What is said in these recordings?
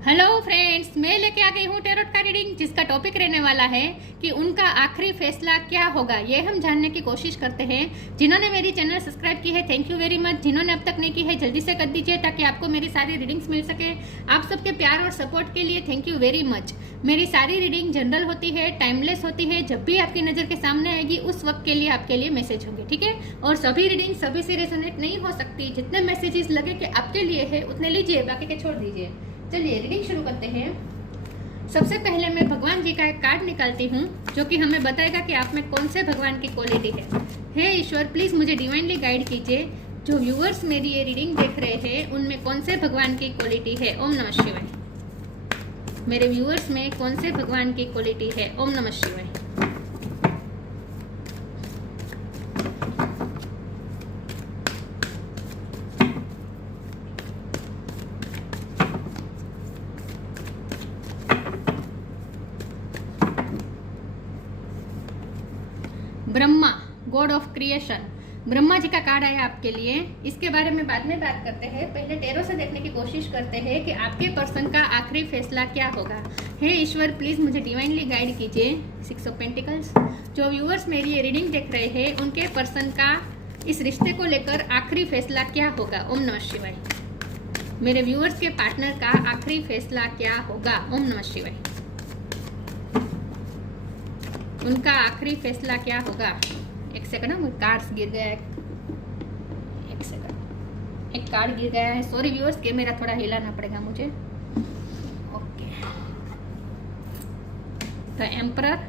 Hello friends, मैं लेके आ गई हूँ टैरोट का रीडिंग, जिसका टॉपिक रहने वाला है कि उनका आखिरी फैसला क्या होगा। ये हम जानने की कोशिश करते हैं। जिन्होंने मेरी चैनल सब्सक्राइब की है, थैंक यू वेरी मच। जिन्होंने अब तक नहीं की है, जल्दी से कर दीजिए ताकि आपको मेरी सारी रीडिंग्स मिल सके। आप सबके प्यार और सपोर्ट के लिए थैंक यू वेरी मच। मेरी सारी रीडिंग जनरल होती है, टाइमलेस होती है। जब भी आपकी नज़र के सामने आएगी उस वक्त के लिए आपके लिए मैसेज होंगे, ठीक है। और सभी रीडिंग सभी से रेजोनेट नहीं हो सकती। जितने मैसेजेस लगे कि आपके लिए है उतने लीजिए, बाकी के छोड़ दीजिए। चलिए रीडिंग शुरू करते हैं। सबसे पहले मैं भगवान जी का एक कार्ड निकालती हूँ जो कि हमें बताएगा कि आप में कौन से भगवान की क्वालिटी है। हे ईश्वर, प्लीज मुझे डिवाइनली गाइड कीजिए। जो व्यूअर्स मेरी ये रीडिंग देख रहे हैं उनमें कौन से भगवान की क्वालिटी है। ओम नमः शिवाय। मेरे व्यूअर्स में कौन से भगवान की क्वालिटी है। ओम नमः शिवाय। Brahma, god of creation. Brahma ji का कार्ड आया आपके लिए। इसके बारे में बाद में बात करते हैं। पहले टैरो से देखने की कोशिश करते हैं कि आपके पर्सन का आखिरी फैसला क्या होगा। हे ईश्वर, प्लीज मुझे डिवाइनली गाइड कीजिए। 6 ऑफ पेंटिकल्स। जो व्यूअर्स मेरी ये रीडिंग देख रहे हैं उनके पर्सन का इस रिश्ते को लेकर आखिरी फैसला क्या होगा। ओम नमः शिवाय। मेरे व्यूअर्स के पार्टनर का आखिरी फैसला क्या होगा। ओम नमः शिवाय। उनका आखिरी फैसला क्या होगा। एक सेकंड, मुझे कार्ड्स गिर गया है। एक सेकंड, एक कार्ड गिर गया है। सॉरी व्यूअर्स, कैमरा थोड़ा हिलाना पड़ेगा मुझे। ओके, द एम्परर,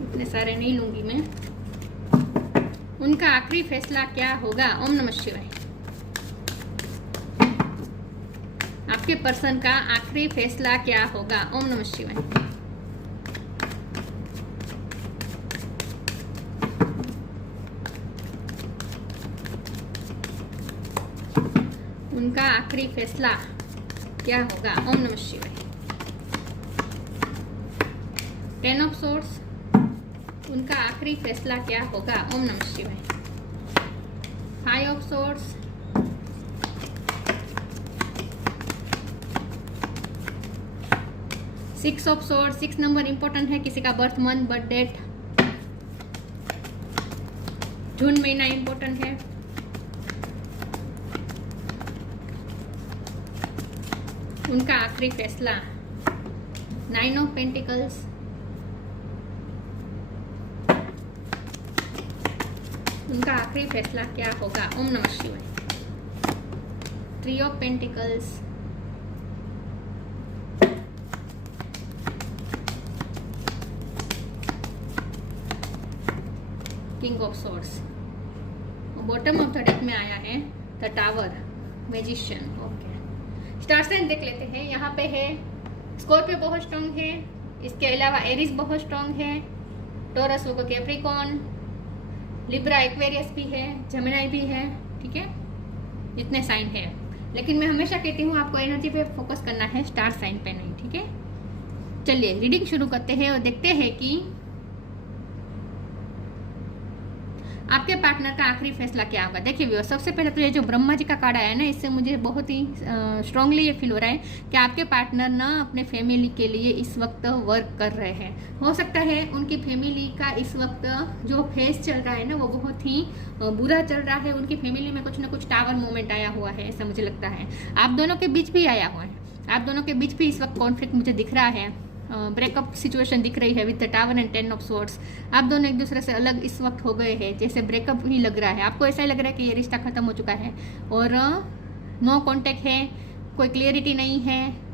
इतने सारे नहीं लूंगी मैं। उनका आखिरी फैसला क्या होगा। ओम नमः शिवाय। आपके पर्सन का आखिरी फैसला क्या होगा। ओम नमः शिवाय। उनका आखिरी फैसला क्या होगा। ओम नमः शिवाय। 10 ऑफ सोर्ड्स। उनका आखिरी फैसला क्या होगा। ओम नमः शिवाय। 5 of swords. 6 of sword. 6 number important है। किसी का बर्थ मंथ, बर्थ डेट, जून महीना इंपॉर्टेंट है। उनका आखिरी फैसला। 9 ऑफ पेंटिकल्स। उनका आखिरी फैसला क्या होगा। ओम नमः शिवाय। 3 of pentacles. King of swords. Bottom of the deck में आया है the tower, magician. Okay, star sign देख लेते हैं। यहाँ पे है स्कॉर्पियो बहुत स्ट्रॉन्ग है। इसके अलावा एरिस बहुत स्ट्रॉन्ग है। टॉरस, वो कैप्रिकॉर्न, लिब्रा, एक्वेरियस भी है, जेमिनी भी है, ठीक है। इतने साइन है, लेकिन मैं हमेशा कहती हूँ आपको एनर्जी पे फोकस करना है, स्टार साइन पे नहीं, ठीक है। चलिए रीडिंग शुरू करते हैं और देखते हैं कि आपके पार्टनर का आखिरी फैसला क्या होगा। देखिए व्यूअर्स, सबसे पहले तो ये जो ब्रह्मा जी का कार्ड आया है ना, इससे मुझे बहुत ही स्ट्रांगली ये फील हो रहा है कि आपके पार्टनर ना अपने फैमिली के लिए इस वक्त वर्क कर रहे हैं। हो सकता है उनकी फैमिली का इस वक्त जो फेस चल रहा है ना वो बहुत ही बुरा चल रहा है। उनकी फैमिली में कुछ ना कुछ टावर मोमेंट आया हुआ है, ऐसा मुझे लगता है। आप दोनों के बीच भी आया हुआ है। आप दोनों के बीच भी इस वक्त कॉन्फ्लिक्ट मुझे दिख रहा है। ब्रेकअप सिचुएशन दिख रही है with the tower and 10 of swords. आप दोनों एक दूसरे से अलग इस वक्त हो गए हैं, जैसे ब्रेकअप ही लग रहा है। आपको ऐसा ही लग रहा है कि ये रिश्ता खत्म हो चुका है और नो कांटेक्ट है, कोई क्लियरिटी नहीं है।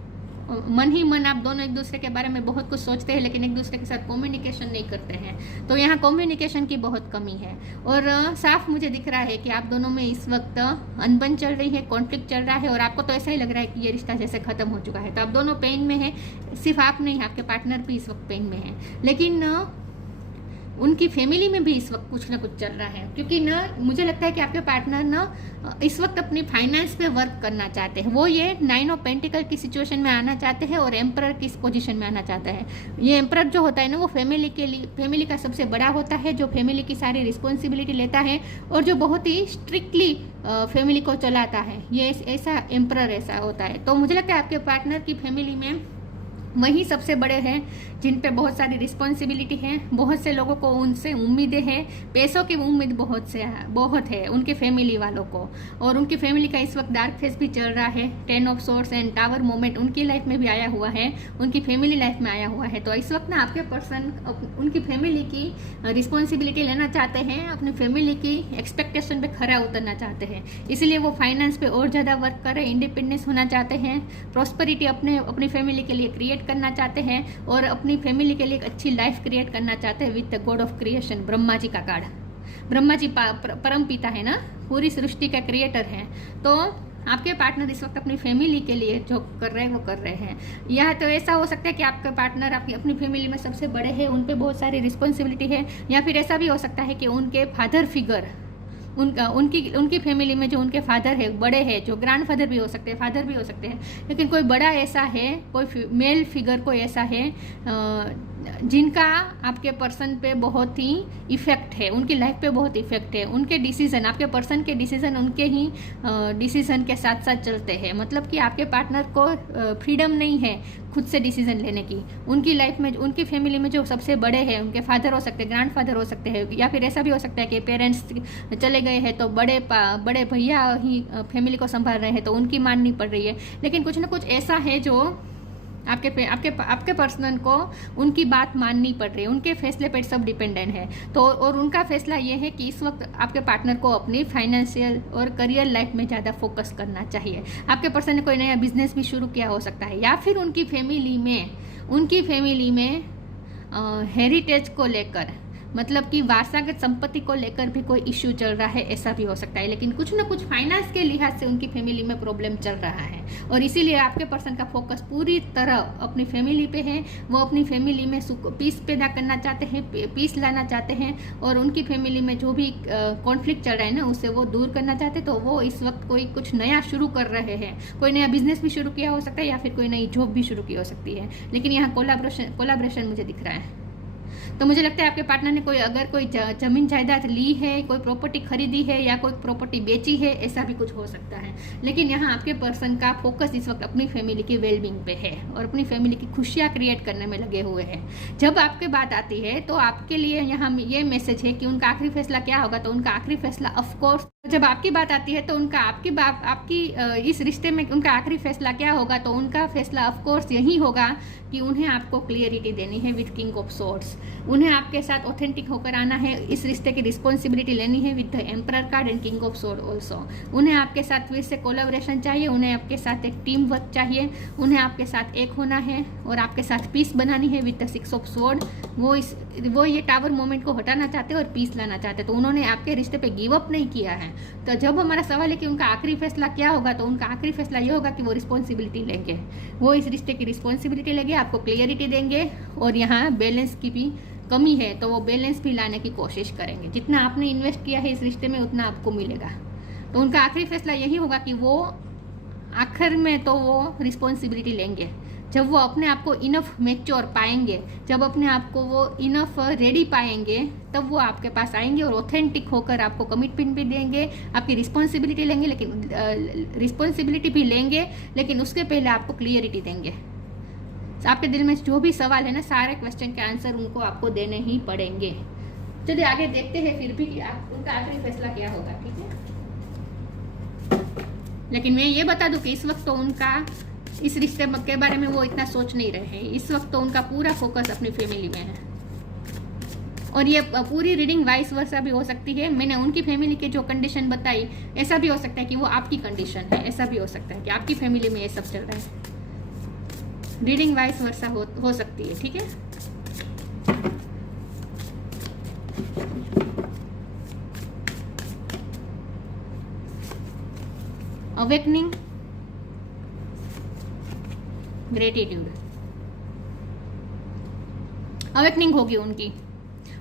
मन ही मन आप दोनों एक दूसरे के बारे में बहुत कुछ सोचते हैं, लेकिन एक दूसरे के साथ कम्युनिकेशन नहीं करते हैं। तो यहाँ कम्युनिकेशन की बहुत कमी है और साफ मुझे दिख रहा है कि आप दोनों में इस वक्त अनबन चल रही है, कॉन्फ्लिक्ट चल रहा है और आपको तो ऐसा ही लग रहा है कि ये रिश्ता जैसे खत्म हो चुका है। तो आप दोनों पेन में है। सिर्फ आप नहीं, आपके पार्टनर भी इस वक्त पेन में है। लेकिन उनकी फैमिली में भी इस वक्त कुछ ना कुछ चल रहा है, क्योंकि ना मुझे लगता है कि आपके पार्टनर ना इस वक्त अपनी फाइनेंस पे वर्क करना चाहते हैं। वो ये 9 ऑफ पेंटिकल की सिचुएशन में आना चाहते हैं और एम्परर की पोजीशन में आना चाहता है। ये एम्परर जो होता है ना वो फैमिली के लिए, फैमिली का सबसे बड़ा होता है, जो फैमिली की सारी रिस्पॉन्सिबिलिटी लेता है और जो बहुत ही स्ट्रिक्टली फैमिली को चलाता है। ये ऐसा एम्परर ऐसा होता है। तो मुझे लगता है आपके पार्टनर की फैमिली में वही सबसे बड़े हैं जिन पे बहुत सारी रिस्पॉन्सिबिलिटी है, बहुत से लोगों को उनसे उम्मीदें हैं, पैसों की उम्मीद बहुत है उनके फैमिली वालों को। और उनकी फैमिली का इस वक्त डार्क फेस भी चल रहा है। 10 of source and tower moment उनकी लाइफ में भी आया हुआ है, उनकी फैमिली लाइफ में आया हुआ है। तो इस वक्त ना आपके पर्सन उनकी फैमिली की रिस्पॉन्सिबिलिटी लेना चाहते हैं, अपनी फैमिली की एक्सपेक्टेशन पे खरा उतरना चाहते हैं, इसलिए वो फाइनेंस पे और ज़्यादा वर्क करें, इंडिपेंडेंस होना चाहते हैं, प्रॉस्पेरिटी अपनी फैमिली के लिए क्रिएट करना चाहते हैं और अपनी फैमिली के लिए एक अच्छी लाइफ क्रिएट करना चाहते हैं with the god of creation, Brahma ji का कार्ड। ब्रह्मा जी परम पिता है ना, पूरी सृष्टि का क्रिएटर हैं। तो आपके पार्टनर इस वक्त अपनी फैमिली के लिए जो कर रहे हैं वो कर रहे हैं। यह तो ऐसा हो सकता है कि आपके पार्टनर अपनी फैमिली में सबसे बड़े हैं, उन पे बहुत सारी रिस्पॉन्सिबिलिटी है, या फिर ऐसा भी हो सकता है कि उनके फादर फिगर उनकी फैमिली में जो उनके फादर है बड़े हैं, जो ग्रैंडफादर भी हो सकते हैं, फादर भी हो सकते हैं, लेकिन कोई बड़ा ऐसा है, कोई मेल फिगर कोई ऐसा है जिनका आपके पर्सन पे बहुत ही इफेक्ट है, उनकी लाइफ पे बहुत इफेक्ट है। उनके डिसीजन, आपके पर्सन के डिसीजन उनके ही डिसीजन के साथ साथ चलते हैं। मतलब कि आपके पार्टनर को फ्रीडम नहीं है खुद से डिसीजन लेने की। उनकी लाइफ में, उनकी फैमिली में जो सबसे बड़े हैं, उनके फादर हो सकते हैं, ग्रैंडफादर हो सकते हैं, या फिर ऐसा भी हो सकता है कि पेरेंट्स चले गए हैं तो बड़े भैया ही फैमिली को संभाल रहे हैं, तो उनकी माननी पड़ रही है। लेकिन कुछ ना कुछ ऐसा है जो आपके पर्सन को उनकी बात माननी पड़ रही है, उनके फैसले पर सब डिपेंडेंट है। तो और उनका फैसला ये है कि इस वक्त आपके पार्टनर को अपनी फाइनेंशियल और करियर लाइफ में ज़्यादा फोकस करना चाहिए। आपके पर्सन ने कोई नया बिजनेस भी शुरू किया हो सकता है, या फिर उनकी फैमिली में हेरिटेज को लेकर, मतलब कि वारसागत संपत्ति को लेकर भी कोई इश्यू चल रहा है, ऐसा भी हो सकता है। लेकिन कुछ ना कुछ फाइनेंस के लिहाज से उनकी फैमिली में प्रॉब्लम चल रहा है और इसीलिए आपके पर्सन का फोकस पूरी तरह अपनी फैमिली पे है। वो अपनी फैमिली में पीस पैदा करना चाहते हैं, पीस लाना चाहते हैं, और उनकी फैमिली में जो भी कॉन्फ्लिक्ट चल रहा है ना उसे वो दूर करना चाहते हैं। तो वो इस वक्त कोई कुछ नया शुरू कर रहे हैं, कोई नया बिजनेस भी शुरू किया हो सकता है, या फिर कोई नई जॉब भी शुरू की हो सकती है। लेकिन यहाँ कोलाब्रेशन मुझे दिख रहा है। तो मुझे लगता है आपके पार्टनर ने कोई जमीन जायदाद ली है, कोई प्रॉपर्टी खरीदी है, या कोई प्रॉपर्टी बेची है, ऐसा भी कुछ हो सकता है। लेकिन यहाँ आपके पर्सन का फोकस इस वक्त अपनी फैमिली की वेलबींग पे है और अपनी फैमिली की खुशियाँ क्रिएट करने में लगे हुए हैं। जब आपके बात आती है तो आपके लिए यहाँ ये मैसेज है कि उनका आखिरी फैसला क्या होगा। तो उनका आखिरी फैसला ऑफकोर्स, जब आपकी बात आती है तो उनका आपकी इस रिश्ते में उनका आखिरी फैसला क्या होगा, तो उनका फैसला ऑफकोर्स यही होगा कि उन्हें आपको क्लियरिटी देनी है विद किंग ऑफ सोर्ड्स। उन्हें आपके साथ ऑथेंटिक होकर आना है, इस रिश्ते की रिस्पॉन्सिबिलिटी लेनी है with the emperor card and king of sword also. उन्हें आपके साथ फिर से कोलैबोरेशन चाहिए, उन्हें आपके साथ एक टीम वर्क चाहिए, उन्हें आपके साथ एक होना है और आपके साथ पीस बनानी है विद द 6 ऑफ सोर्ड। वो ये टावर मोमेंट को हटाना चाहते हैं और पीस लाना चाहते हैं। तो उन्होंने आपके रिश्ते पे गिव अप नहीं किया है। तो जब हमारा सवाल है कि उनका आखिरी फैसला क्या होगा, तो उनका आखिरी फैसला ये होगा कि वो रिस्पॉन्सिबिलिटी लेंगे, वो इस रिश्ते की रिस्पॉन्सिबिलिटी लेंगे, आपको क्लियरिटी देंगे, और यहाँ बैलेंस की भी कमी है तो वो बैलेंस भी लाने की कोशिश करेंगे। जितना आपने इन्वेस्ट किया है इस रिश्ते में उतना आपको मिलेगा। तो उनका आखिरी फैसला यही होगा कि वो आखिर में तो वो रिस्पॉन्सिबिलिटी लेंगे। जब वो अपने आप को इनफ मैच्योर पाएंगे, जब अपने आप को वो इनफ रेडी पाएंगे, तब वो आपके पास आएंगे और ऑथेंटिक होकर आपको कमिटमेंट भी देंगे, आपकी रिस्पॉन्सिबिलिटी लेंगे, लेकिन रिस्पॉन्सिबिलिटी भी लेंगे, लेकिन उसके पहले आपको क्लियरिटी देंगे। आपके दिल में जो भी सवाल है ना, सारे क्वेश्चन के आंसर उनको आपको देने ही पड़ेंगे। चलिए आगे देखते हैं फिर भी कि उनका आखिरी फैसला क्या होगा, ठीक है। लेकिन मैं ये बता दूं कि इस वक्त तो उनका इस रिश्ते के बारे में वो इतना सोच नहीं रहे हैं। इस वक्त तो उनका पूरा फोकस अपनी फैमिली में है। और ये पूरी रीडिंग वाइस वर्सा भी हो सकती है। मैंने उनकी फैमिली की जो कंडीशन बताई, ऐसा भी हो सकता है कि वो आपकी कंडीशन है, ऐसा भी हो सकता है कि आपकी फैमिली में ये सब चल रहा है। रीडिंग वाइस वर्सा हो सकती है, ठीक है। अवेकनिंग, ग्रेटिट्यूड, अवेकनिंग होगी उनकी।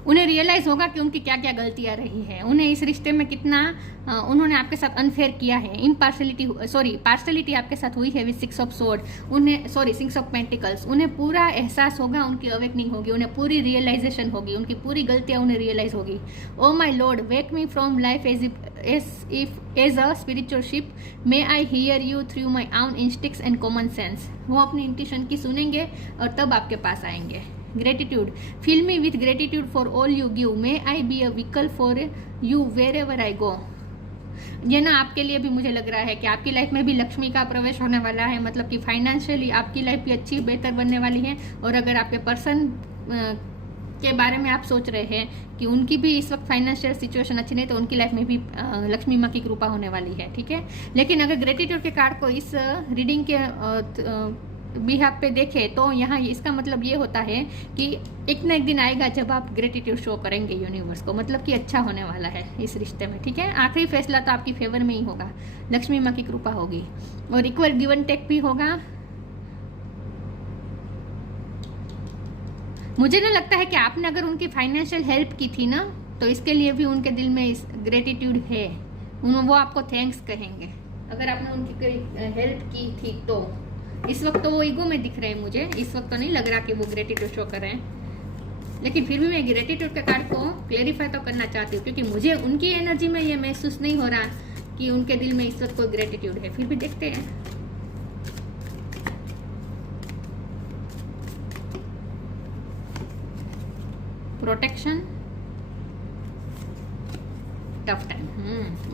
उन्हें रियलाइज़ होगा कि उनकी क्या क्या गलतियां रही है, उन्हें इस रिश्ते में कितना उन्होंने आपके साथ अनफेयर किया है, पार्शलिटी आपके साथ हुई है विद 6 ऑफ सोर्ड, उन्हें 6 ऑफ पेंटिकल्स, उन्हें पूरा एहसास होगा, उनकी अवेकनिंग होगी, उन्हें पूरी रियलाइजेशन होगी, उनकी पूरी गलतियां उन्हें रियलाइज होगी। Oh my lord, wake me from life as a spiritual ship, may I hear you through my own instincts and common sense. वो अपनी इंट्यूशन की सुनेंगे और तब आपके पास आएंगे। Gratitude, fill me with gratitude for all you give, may I be a vehicle for you wherever I go. ये ना आपके लिए भी मुझे लग रहा है कि आपकी लाइफ में भी लक्ष्मी का प्रवेश होने वाला है, मतलब कि फाइनेंशियली आपकी लाइफ भी अच्छी बेहतर बनने वाली है। और अगर आपके पर्सन के बारे में आप सोच रहे हैं कि उनकी भी इस वक्त फाइनेंशियल सिचुएशन अच्छी नहीं, तो उनकी लाइफ में भी लक्ष्मी माँ की कृपा होने वाली है, ठीक है। लेकिन अगर ग्रेटिट्यूड के कार्ड को इस रीडिंग के बिहाफ पे देखे तो यहाँ इसका मतलब ये होता है कि एक ना एक दिन आएगा जब आप ग्रेटिट्यूड शो करेंगे यूनिवर्स को, मतलब कि अच्छा होने वाला है इस रिश्ते में, ठीक है। आखिरी फैसला तो आपकी फेवर में ही होगा, लक्ष्मी माँ की कृपा होगी और इक्वल गिव एंड टेक भी होगा। मुझे ना लगता है कि आपने अगर उनकी फाइनेंशियल हेल्प की थी ना, तो इसके लिए भी उनके दिल में इस ग्रेटिट्यूड है, वो आपको थैंक्स कहेंगे अगर आपने उनकी हेल्प की थी तो। इस वक्त तो वो ईगो में दिख रहे हैं मुझे, इस वक्त तो नहीं लग रहा कि वो ग्रेटिट्यूड शो कर रहे हैं, लेकिन फिर भी मैं ग्रेटिट्यूड के कार्ड को क्लेरिफाई तो करना चाहती हूँ, क्योंकि मुझे उनकी एनर्जी में ये महसूस नहीं हो रहा कि उनके दिल में इस वक्त कोई ग्रेटिट्यूड है। फिर भी देखते हैं। प्रोटेक्शन, टफ टाइम,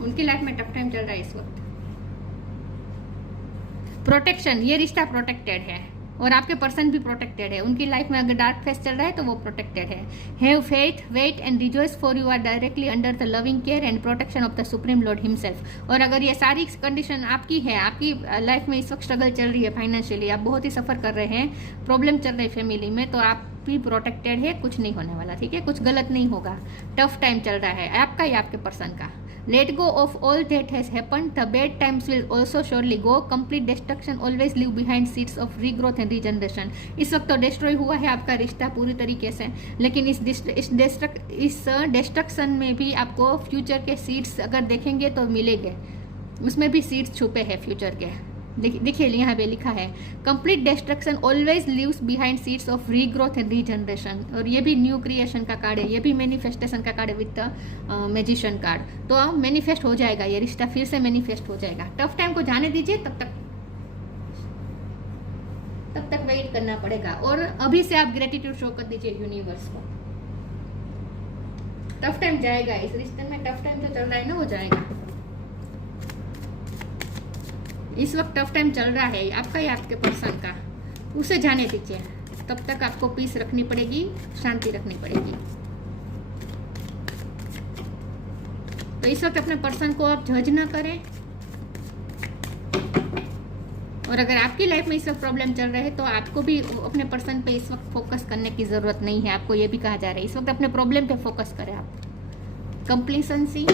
उनकी लाइफ में टफ टाइम चल रहा है इस वक्त। प्रोटेक्शन, ये रिश्ता प्रोटेक्टेड है और आपके पर्सन भी प्रोटेक्टेड है। उनकी लाइफ में अगर डार्क फेस चल रहा है तो वो प्रोटेक्टेड है। Have faith, wait and rejoice for you are directly under the loving care and protection of the supreme lord himself. और अगर ये सारी कंडीशन आपकी है, आपकी लाइफ में इस वक्त स्ट्रगल चल रही है फाइनेंशियली, आप बहुत ही सफ़र कर रहे हैं, प्रॉब्लम चल रही है फैमिली में, तो आप भी प्रोटेक्टेड है, कुछ नहीं होने वाला, ठीक है, कुछ गलत नहीं होगा। टफ टाइम चल रहा है आपका या आपके पर्सन का। Let go of all that has happened. The bad times will also surely go. Complete destruction always leave behind seeds of regrowth and regeneration. इस वक्त तो डिस्ट्रॉय हुआ है आपका रिश्ता पूरी तरीके से, लेकिन इस डिस्ट्रक्शन में भी आपको फ्यूचर के सीड्स अगर देखेंगे तो मिलेंगे, उसमें भी सीड्स छुपे हैं फ्यूचर के। देखिए यहाँ पे लिखा है complete destruction always leaves behind seeds of regrowth and regeneration. और ये भी न्यू क्रिएशन का कार्ड है, ये भी मैनिफेस्टेशन का कार्ड है विद द मैजिशियन कार्ड। तो अब मैनिफेस्ट हो जाएगा, ये रिश्ता फिर से मैनिफेस्ट हो जाएगा। टफ टाइम को जाने दीजिए, तब तक वेट करना पड़ेगा और अभी से आप ग्रेटिट्यूड शो कर दीजिए यूनिवर्स को। टफ टाइम जाएगा इस रिश्ते में, टफ टाइम तो चल रहा है ना, वो जाएगा। इस वक्त टफ टाइम चल रहा है आपका या आपके पर्सन का, उसे जाने दीजिए। तब तक आपको पीस रखनी पड़ेगी, शांति रखनी पड़ेगी। तो इस वक्त अपने पर्सन को आप जज ना करें। और अगर आपकी लाइफ में इस वक्त प्रॉब्लम चल रहा है तो आपको भी अपने पर्सन पे इस वक्त फोकस करने की जरूरत नहीं है। आपको ये भी कहा जा रहा है इस वक्त अपने प्रॉब्लम पे फोकस करें आप। कंप्लीसेंसी,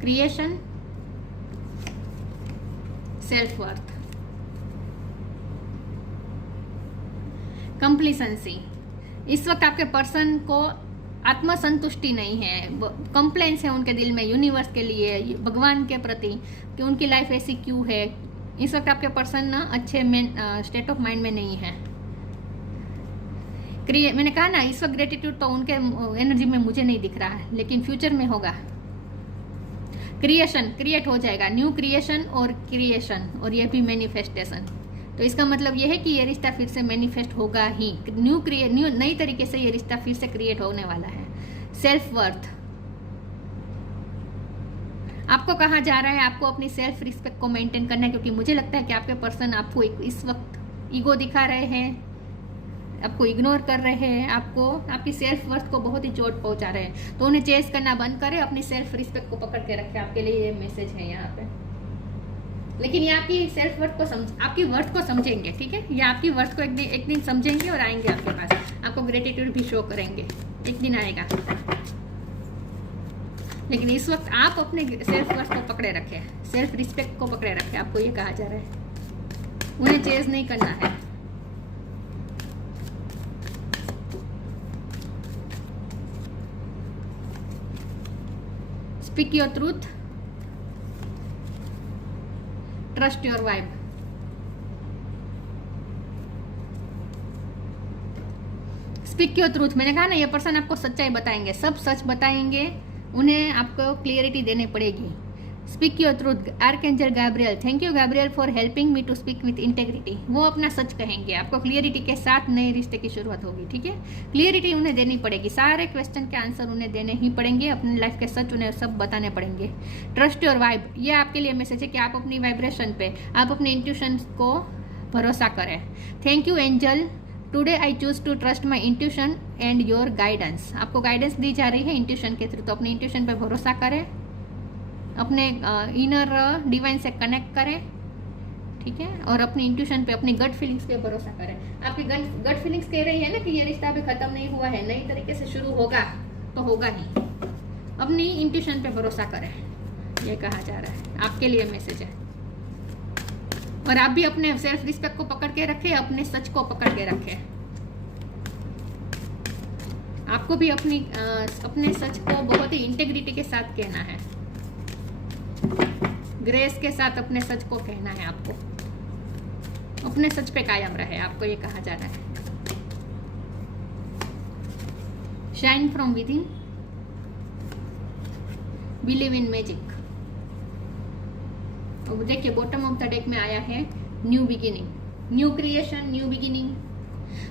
क्रिएशन, सेल्फ वर्थ। कंप्लीसेंसी, इस वक्त आपके पर्सन को आत्मसंतुष्टि नहीं है, कंप्लेंट्स है उनके दिल में यूनिवर्स के लिए, भगवान के प्रति कि उनकी लाइफ ऐसी क्यों है। इस वक्त आपके पर्सन ना अच्छे स्टेट ऑफ माइंड में नहीं है। मैंने कहा ना इस वक्त ग्रेटिट्यूड तो उनके एनर्जी में मुझे नहीं दिख रहा है, लेकिन फ्यूचर में होगा। क्रिएशन क्रिएट हो जाएगा, न्यू क्रिएशन और क्रिएशन, और ये भी मैनिफेस्टेशन। तो इसका मतलब ये है कि ये रिश्ता फिर से मैनिफेस्ट होगा ही, न्यू नई तरीके से ये रिश्ता फिर से क्रिएट होने वाला है। सेल्फ वर्थ, आपको कहा जा रहा है आपको अपनी सेल्फ रिस्पेक्ट को मेंटेन करना है, क्योंकि मुझे लगता है कि आपके पर्सन आपको इस वक्त ईगो दिखा रहे हैं, आपको इग्नोर कर रहे हैं, आपको आपकी सेल्फ वर्थ को बहुत ही चोट पहुंचा रहे हैं। तो उन्हें चेस करना बंद करें, अपनी सेल्फ रिस्पेक्ट को पकड़ के रखें। आपके लिए ये मैसेज है यहाँ पे। लेकिन ये आपकी सेल्फ वर्थ को आपकी वर्थ को समझेंगे, ठीक है, ये आपकी वर्थ को एक दिन समझेंगे और आएंगे आपके पास, आपको ग्रेटिट्यूड भी शो करेंगे, एक दिन आएगा। लेकिन इस वक्त आप अपने सेल्फ वर्थ को पकड़े रखें, सेल्फ रिस्पेक्ट को पकड़े रखें, आपको ये कहा जा रहा है। उन्हें चेज नहीं करना है। Speak your truth, trust your vibe. Speak your truth, मैंने कहा ना ये पर्सन आपको सच्चाई बताएंगे, सब सच बताएंगे, उन्हें आपको क्लियरिटी देनी पड़ेगी। Speak your truth, archangel Gabriel, thank you Gabriel for helping me to speak with integrity. वो अपना सच कहेंगे, आपको क्लियरिटी के साथ नए रिश्ते की शुरुआत होगी, ठीक है। क्लियरिटी उन्हें देनी पड़ेगी, सारे क्वेश्चन के आंसर उन्हें देने ही पड़ेंगे, अपनी लाइफ के सच उन्हें सब बताने पड़ेंगे। ट्रस्ट योर वाइब, ये आपके लिए मैसेज है कि आप अपनी वाइब्रेशन पे, आप अपने इंट्यूशन को भरोसा करें। Thank you angel, today I choose to trust my intuition and your guidance. आपको गाइडेंस दी जा रही है इंट्यूशन के थ्रू, तो अपने इंट्यूशन पे भरोसा करें, अपने इनर डिवाइन से कनेक्ट करें, ठीक है, और अपनी इंट्यूशन पे, अपनी गट फीलिंग्स पे भरोसा करें। आपकी गट फीलिंग्स कह रही है ना कि ये रिश्ता अभी खत्म नहीं हुआ है, नई तरीके से शुरू होगा, तो होगा ही। अपनी इंट्यूशन पे भरोसा करें, ये कहा जा रहा है, आपके लिए मैसेज है। और आप भी अपने सेल्फ रिस्पेक्ट को पकड़ के रखें, अपने सच को पकड़ के रखें। आपको भी अपने सच को बहुत ही इंटेग्रिटी के साथ कहना है, ग्रेस के साथ अपने सच को कहना है। आपको अपने सच पे कायम रहे, आपको ये कहा जा रहा है। Shine from with in, believe in magic. अब देखिए बॉटम ऑफ द डेक में आया है new beginning, new creation, new beginning,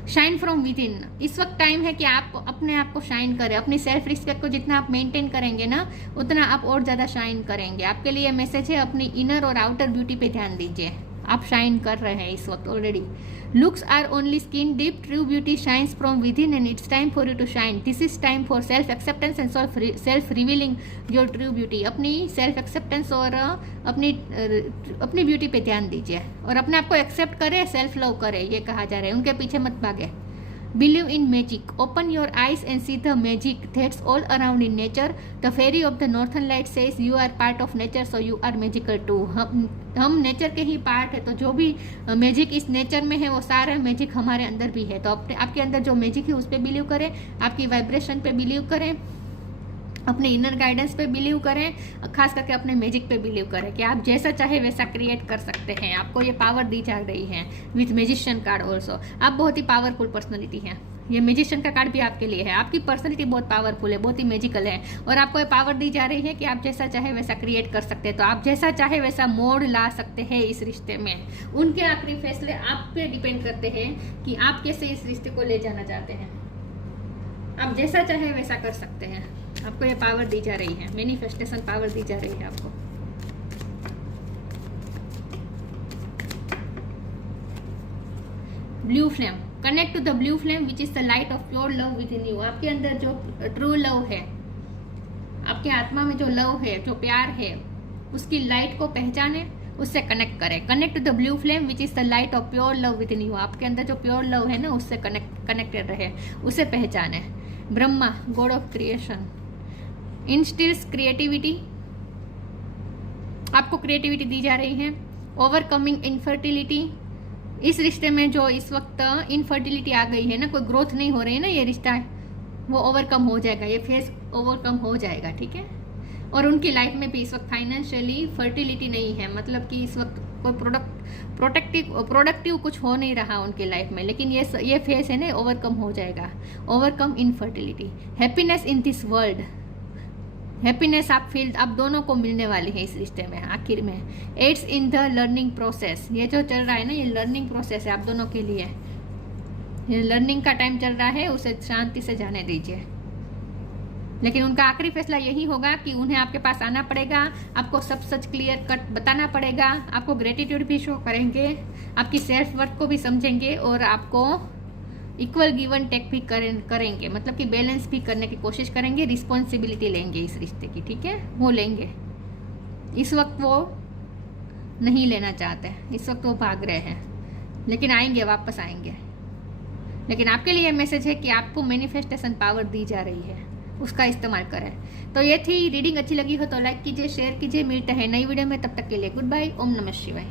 shine from with in. इस वक्त टाइम है कि आप अपने आप को शाइन करें, अपनी सेल्फ रिस्पेक्ट को जितना आप मेंटेन करेंगे ना, उतना आप और ज़्यादा शाइन करेंगे। आपके लिए मैसेज है, अपनी इनर और आउटर ब्यूटी पे ध्यान दीजिए, आप शाइन कर रहे हैं इस वक्त already. Looks are only skin deep, true beauty shines from within and it's time for you to shine. This is time for self acceptance and self revealing your true beauty. अपनी self acceptance और अपनी beauty पे ध्यान दीजिए और अपने आप को एक्सेप्ट करें, सेल्फ लव करें, ये कहा जा रहा है। उनके पीछे मत भागे। Believe in magic. Open your eyes and see the magic that's all around in nature. The fairy of the northern light says you are part of nature, so you are magical too. हम nature के ही part है, तो जो भी magic इस nature में है वो सारा मैजिक हमारे अंदर भी है। तो आपके अंदर जो मैजिक है उस पर बिलीव करें, आपकी वाइब्रेशन पे बिलीव करें, अपने इनर गाइडेंस पे बिलीव करें, खास करके अपने मैजिक पे बिलीव करें कि आप जैसा चाहे वैसा क्रिएट कर सकते हैं। आपको ये पावर दी जा रही है विथ मैजिशियन कार्ड ऑल्सो। आप बहुत ही पावरफुल पर्सनैलिटी हैं, ये मैजिशियन का कार्ड भी आपके लिए है। आपकी पर्सनैलिटी बहुत पावरफुल है, बहुत ही मैजिकल है, और आपको ये पावर दी जा रही है कि आप जैसा चाहे वैसा क्रिएट कर सकते हैं। तो आप जैसा चाहे वैसा मोड़ ला सकते हैं इस रिश्ते में। उनके आखिरी फैसले आप पे डिपेंड करते हैं कि आप कैसे इस रिश्ते को ले जाना चाहते हैं। आप जैसा चाहे वैसा कर सकते हैं, आपको ये पावर दी जा रही है, मैनिफेस्टेशन पावर दी जा रही है आपको। Blue flame, connect to the blue flame which is the light of pure love within you. आपके अंदर जो ट्रू लव है, आपके आत्मा में जो लव है, जो प्यार है, उसकी लाइट को पहचाने, उससे कनेक्ट करें। Connect to the blue flame which is the light of pure love within you. आपके अंदर जो प्योर लव है ना, उससे कनेक्टेड रहे, उसे पहचाने। Brahma, god of creation, instils creativity. आपको क्रिएटिविटी दी जा रही है। ओवरकमिंग इनफर्टिलिटी, इस रिश्ते में जो इस वक्त इनफर्टिलिटी आ गई है ना, कोई ग्रोथ नहीं हो रही है ना, ये रिश्ता है वो ओवरकम हो जाएगा, ये फेज ओवरकम हो जाएगा, ठीक है। और उनकी लाइफ में भी इस वक्त फाइनेंशियली फर्टिलिटी नहीं है, मतलब कि इस वक्त कोई प्रोडक्टिव कुछ हो नहीं रहा उनकी लाइफ में, लेकिन ये फेज है ना, ओवरकम हो जाएगा। Overcome infertility. Happiness in this world, happiness आप दोनों को मिलने वाली है इस रिश्ते में आखिर में। Aids in the learning process, ये जो चल रहा है ना, ये लर्निंग प्रोसेस है आप दोनों के लिए। ये लर्निंग का टाइम चल रहा है, उसे शांति से जाने दीजिए। लेकिन उनका आखिरी फैसला यही होगा कि उन्हें आपके पास आना पड़ेगा, आपको सब सच क्लियर कट बताना पड़ेगा, आपको ग्रेटिट्यूड भी शो करेंगे, आपकी सेल्फ वर्थ को भी समझेंगे, और आपको इक्वल गिवन टेक भी करेंगे, मतलब कि बैलेंस भी करने की कोशिश करेंगे, रिस्पॉन्सिबिलिटी लेंगे इस रिश्ते की, ठीक है, वो लेंगे। इस वक्त वो नहीं लेना चाहते, इस वक्त वो भाग रहे हैं, लेकिन आएंगे, वापस आएंगे। लेकिन आपके लिए मैसेज है कि आपको मैनिफेस्टेशन पावर दी जा रही है, उसका इस्तेमाल करें। तो ये थी रीडिंग, अच्छी लगी हो तो लाइक कीजिए, शेयर कीजिए। मिलते हैं नई वीडियो में, तब तक के लिए गुड बाय। ओम नमः शिवाय।